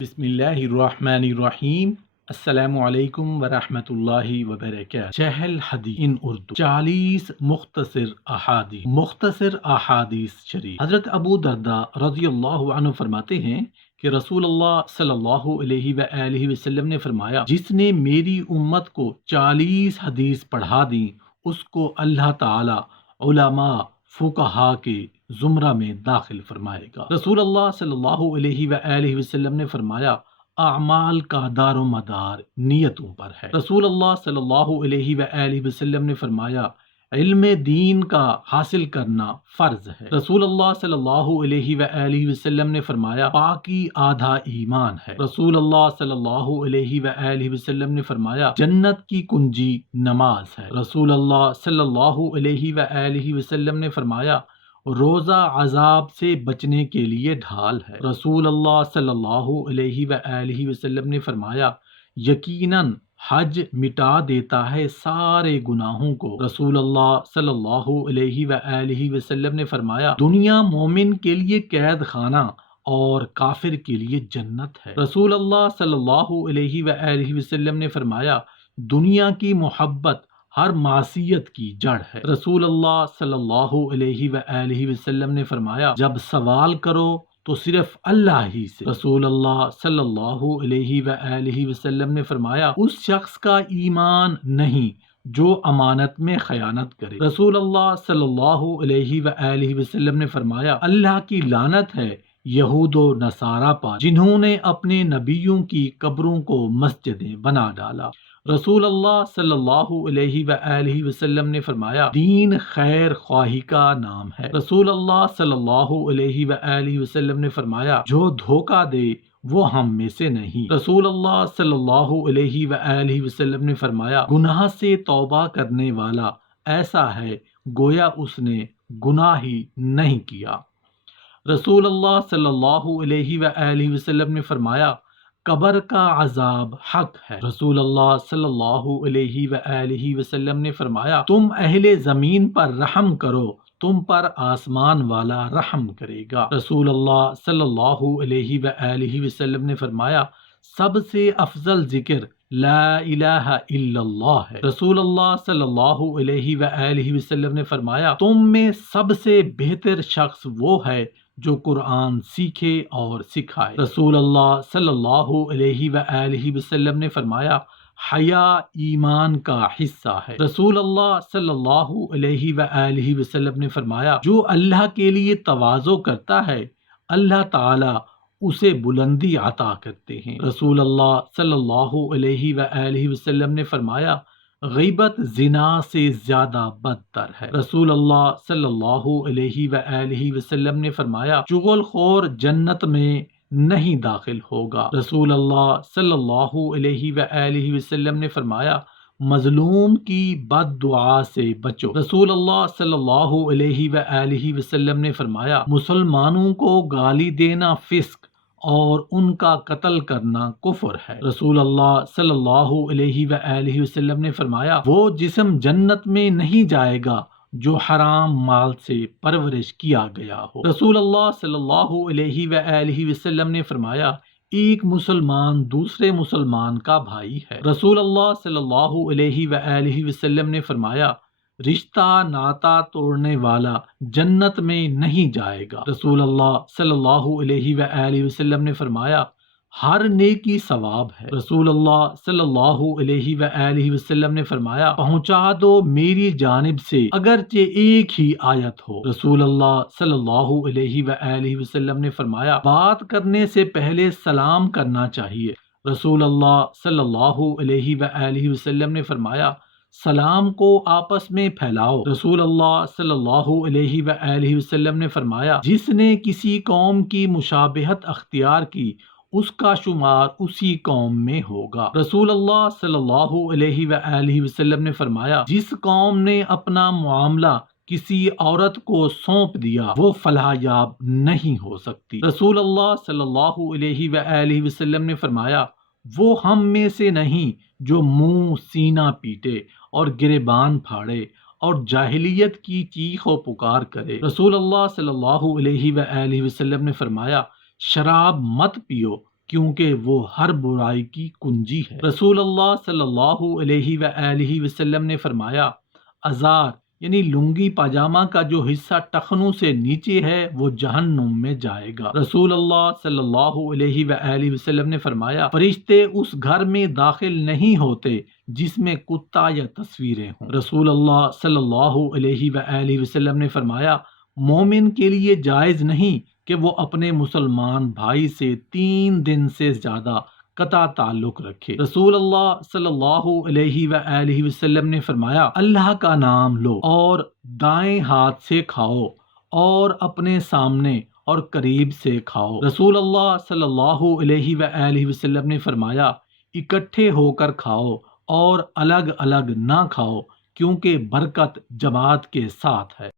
بسم اللہ الرحمن الرحیم۔ السلام علیکم ورحمۃ اللہ وبرکاتہ۔ چہل حدیث ان اردو 40 مختصر احادیث شریف۔ حضرت ابو درداء رضی اللہ عنہ فرماتے ہیں کہ رسول اللہ صلی اللہ علیہ وآلہ وسلم نے فرمایا، جس نے میری امت کو 40 حدیث پڑھا دیں اس کو اللہ تعالی علماء فقہا کے زمرہ میں داخل فرمائے گا۔ رسول اللہ صلی اللہ علیہ وآلہ وسلم نے فرمایا، اعمال کا دار و مدار نیتوں پر ہے۔ رسول اللہ صلی اللہ علیہ وآلہ وسلم نے فرمایا، علم دین کا حاصل کرنا فرض ہے۔ رسول اللہ صلی اللہ علیہ وآلہ وسلم نے فرمایا، پاکی آدھا ایمان ہے۔ رسول اللہ صلی اللہ علیہ وآلہ وسلم نے فرمایا، جنت کی کنجی نماز ہے۔ رسول اللہ صلی اللہ علیہ وآلہ وسلم نے فرمایا، روزہ عذاب سے بچنے کے لیے ڈھال ہے۔ رسول اللہ صلی اللہ علیہ وآلہ وسلم نے فرمایا، یقیناً حج مٹا دیتا ہے سارے گناہوں کو۔ رسول اللہ صلی اللہ علیہ وآلہ وسلم نے فرمایا، دنیا مومن کے لیے قید خانہ اور کافر کے لیے جنت ہے۔ رسول اللہ صلی اللہ علیہ وآلہ وسلم نے فرمایا، دنیا کی محبت ہر معصیت کی جڑ ہے۔ رسول اللہ صلی اللہ علیہ وآلہ وسلم نے فرمایا، جب سوال کرو تو صرف اللہ ہی سے۔ رسول اللہ صلی اللہ علیہ وآلہ وسلم نے فرمایا، اس شخص کا ایمان نہیں جو امانت میں خیانت کرے۔ رسول اللہ صلی اللہ علیہ وآلہ وسلم نے فرمایا، اللہ کی لعنت ہے یہود و نصارہ پر، جنہوں نے اپنے نبیوں کی قبروں کو مسجدیں بنا ڈالا۔ رسول اللہ صلی اللہ علیہ وآلہ وسلم نے فرمایا، دین خیر خواہی کا نام ہے۔ رسول اللہ صلی اللہ علیہ وآلہ وسلم نے فرمایا، جو دھوکہ دے وہ ہم میں سے نہیں۔ رسول اللہ صلی اللہ علیہ وآلہ وسلم نے فرمایا، گناہ سے توبہ کرنے والا ایسا ہے گویا اس نے گناہ ہی نہیں کیا۔ رسول اللہ صلی اللہ علیہ وآلہ وسلم نے فرمایا، قبر کا عذاب حق ہے۔ رسول اللہ صلی اللہ علیہ وآلہ وسلم نے فرمایا، تم اہل زمین پر رحم کرو، تم پر آسمان والا رحم کرے گا۔ رسول اللہ صلی اللہ علیہ وآلہ وسلم نے فرمایا، سب سے افضل ذکر لا الہ الا اللہ ہے۔ رسول اللہ صلی اللہ علیہ وآلہ وسلم نے فرمایا، تم میں سب سے بہتر شخص وہ ہے جو قرآن سیکھے اور سکھائے۔ رسول اللہ صلی اللہ علیہ وآلہ وسلم نے فرمایا، حیا ایمان کا حصہ ہے۔ رسول اللہ صلی اللہ علیہ وآلہ وسلم نے فرمایا، جو اللہ کے لیے تواضع کرتا ہے اللہ تعالی اسے بلندی عطا کرتے ہیں۔ رسول اللہ صلی اللہ علیہ وآلہ وسلم نے فرمایا، غیبت زنا سے زیادہ بدتر ہے۔ رسول اللہ صلی اللہ علیہ وآلہ وسلم نے فرمایا، چغل خور جنت میں نہیں داخل ہوگا۔ رسول اللہ صلی اللہ علیہ وآلہ وسلم نے فرمایا، مظلوم کی بد دعا سے بچو۔ رسول اللہ صلی اللہ علیہ وآلہ وسلم نے فرمایا، مسلمانوں کو گالی دینا فسق اور ان کا قتل کرنا کفر ہے۔ رسول اللہ صلی اللہ علیہ وآلہ وسلم نے فرمایا، وہ جسم جنت میں نہیں جائے گا جو حرام مال سے پرورش کیا گیا ہو۔ رسول اللہ صلی اللہ علیہ وآلہ وسلم نے فرمایا، ایک مسلمان دوسرے مسلمان کا بھائی ہے۔ رسول اللہ صلی اللہ علیہ وآلہ وسلم نے فرمایا، رشتہ ناتا توڑنے والا جنت میں نہیں جائے گا۔ رسول اللہ صلی اللہ علیہ وآلہ وسلم نے فرمایا، ہر نیکی ثواب ہے۔ رسول اللہ صلی اللہ علیہ وآلہ وسلم نے فرمایا، پہنچا دو میری جانب سے اگرچہ ایک ہی آیت ہو۔ رسول اللہ صلی اللہ علیہ وآلہ وسلم نے فرمایا، بات کرنے سے پہلے سلام کرنا چاہیے۔ رسول اللہ صلی اللہ علیہ وآلہ وسلم نے فرمایا، سلام کو آپس میں پھیلاؤ۔ رسول اللہ صلی اللہ علیہ وآلہ وسلم نے فرمایا، جس نے کسی قوم کی مشابہت اختیار کی اس کا شمار اسی قوم میں ہوگا۔ رسول اللہ صلی اللہ علیہ وآلہ وسلم نے فرمایا، جس قوم نے اپنا معاملہ کسی عورت کو سونپ دیا وہ فلاح یاب نہیں ہو سکتی۔ رسول اللہ صلی اللہ علیہ وآلہ وسلم نے فرمایا، وہ ہم میں سے نہیں جو منہ سینہ پیٹے اور گریبان پھاڑے اور جاہلیت کی چیخ و پکار کرے۔ رسول اللہ صلی اللہ علیہ وآلہ وسلم نے فرمایا، شراب مت پیو کیونکہ وہ ہر برائی کی کنجی ہے۔ رسول اللہ صلی اللہ علیہ وآلہ وسلم نے فرمایا، ازار یعنی لنگی پاجامہ کا جو حصہ ٹخنوں سے نیچے ہے وہ جہنم میں جائے گا۔ رسول اللہ صلی اللہ علیہ وآلہ وسلم نے فرمایا، فرشتے اس گھر میں داخل نہیں ہوتے جس میں کتا یا تصویریں ہوں۔ رسول اللہ صلی اللہ علیہ وآلہ وسلم نے فرمایا، مومن کے لیے جائز نہیں کہ وہ اپنے مسلمان بھائی سے 3 دن سے زیادہ قطع تعلق رکھے۔ رسول اللہ صلی اللہ علیہ وآلہ وسلم نے فرمایا، اللہ کا نام لو اور دائیں ہاتھ سے کھاؤ اور اپنے سامنے اور قریب سے کھاؤ۔ رسول اللہ صلی اللہ علیہ وآلہ وسلم نے فرمایا، اکٹھے ہو کر کھاؤ اور الگ الگ نہ کھاؤ، کیونکہ برکت جماعت کے ساتھ ہے۔